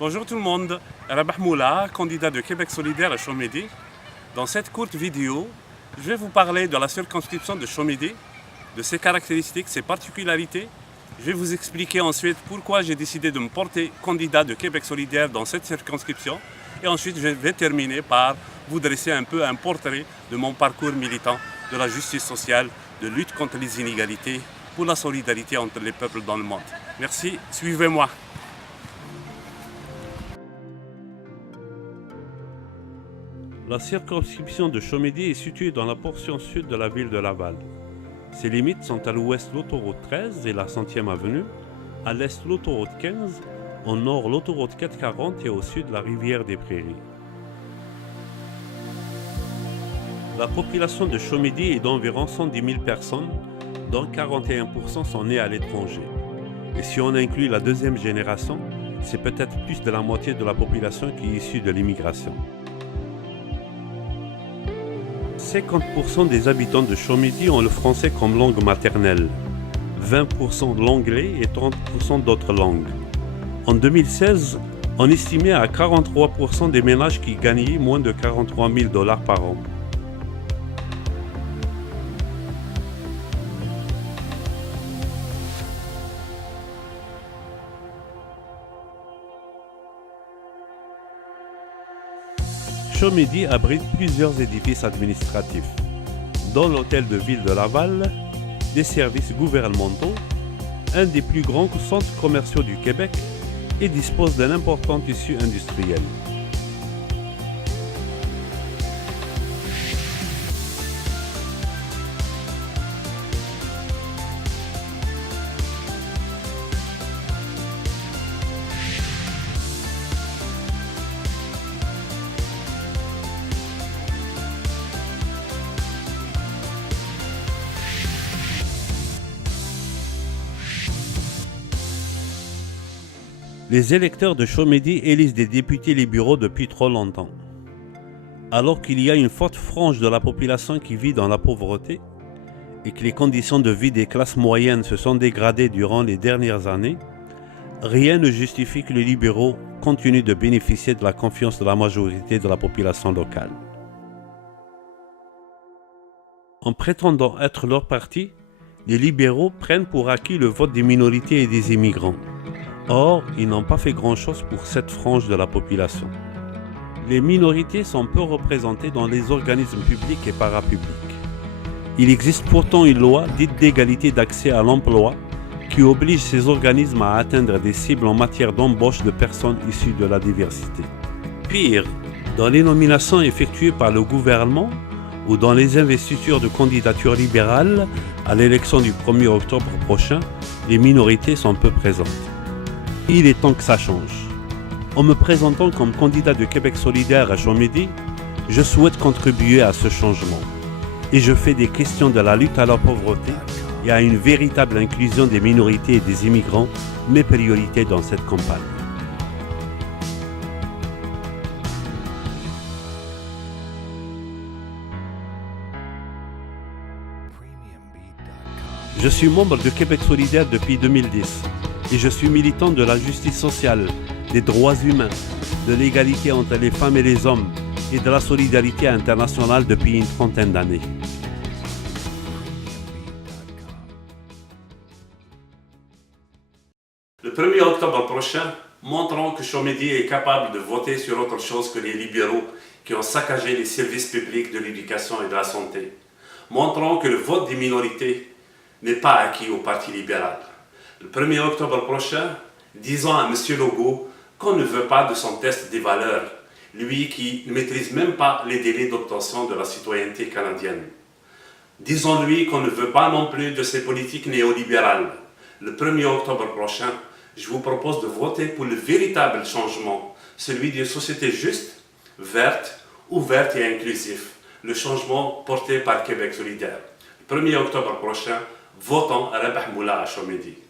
Bonjour tout le monde, Rabah Moula, candidat de Québec solidaire à Chomédy. Dans cette courte vidéo, je vais vous parler de la circonscription de Chomédy, de ses caractéristiques, ses particularités. Je vais vous expliquer ensuite pourquoi j'ai décidé de me porter candidat de Québec solidaire dans cette circonscription. Et ensuite, je vais terminer par vous dresser un peu un portrait de mon parcours militant, de la justice sociale, de lutte contre les inégalités, pour la solidarité entre les peuples dans le monde. Merci, suivez-moi. La circonscription de Chomédy est située dans la portion sud de la ville de Laval. Ses limites sont à l'ouest l'autoroute 13 et la 100e avenue, à l'est l'autoroute 15, au nord l'autoroute 440 et au sud la rivière des Prairies. La population de Chomédy est d'environ 110 000 personnes, dont 41% sont nés à l'étranger. Et si on inclut la deuxième génération, c'est peut-être plus de la moitié de la population qui est issue de l'immigration. 50% des habitants de Chomédy ont le français comme langue maternelle, 20% l'anglais et 30% d'autres langues. En 2016, on estimait à 43% des ménages qui gagnaient moins de 43 000 $ par an. Chomédy abrite plusieurs édifices administratifs, dont l'hôtel de ville de Laval, des services gouvernementaux, un des plus grands centres commerciaux du Québec et dispose d'un important tissu industriel. Les électeurs de Chomédy élisent des députés libéraux depuis trop longtemps. Alors qu'il y a une forte frange de la population qui vit dans la pauvreté et que les conditions de vie des classes moyennes se sont dégradées durant les dernières années, rien ne justifie que les libéraux continuent de bénéficier de la confiance de la majorité de la population locale. En prétendant être leur parti, les libéraux prennent pour acquis le vote des minorités et des immigrants. Or, ils n'ont pas fait grand-chose pour cette frange de la population. Les minorités sont peu représentées dans les organismes publics et parapublics. Il existe pourtant une loi dite d'égalité d'accès à l'emploi qui oblige ces organismes à atteindre des cibles en matière d'embauche de personnes issues de la diversité. Pire, dans les nominations effectuées par le gouvernement ou dans les investitures de candidatures libérales à l'élection du 1er octobre prochain, les minorités sont peu présentes. Il est temps que ça change. En me présentant comme candidat de Québec solidaire à Chomédy, je souhaite contribuer à ce changement. Et je fais des questions de la lutte à la pauvreté et à une véritable inclusion des minorités et des immigrants, mes priorités dans cette campagne. Je suis membre de Québec solidaire depuis 2010. Et je suis militant de la justice sociale, des droits humains, de l'égalité entre les femmes et les hommes et de la solidarité internationale depuis une trentaine d'années. Le 1er octobre prochain, montrons que Chomédy est capable de voter sur autre chose que les libéraux qui ont saccagé les services publics de l'éducation et de la santé. Montrons que le vote des minorités n'est pas acquis au Parti libéral. Le 1er octobre prochain, disons à M. Legault qu'on ne veut pas de son test des valeurs, lui qui ne maîtrise même pas les délais d'obtention de la citoyenneté canadienne. Disons-lui qu'on ne veut pas non plus de ses politiques néolibérales. Le 1er octobre prochain, je vous propose de voter pour le véritable changement, celui d'une société juste, verte, ouverte et inclusive, le changement porté par Québec solidaire. Le 1er octobre prochain, votons à Rabah Moula à Chomédy.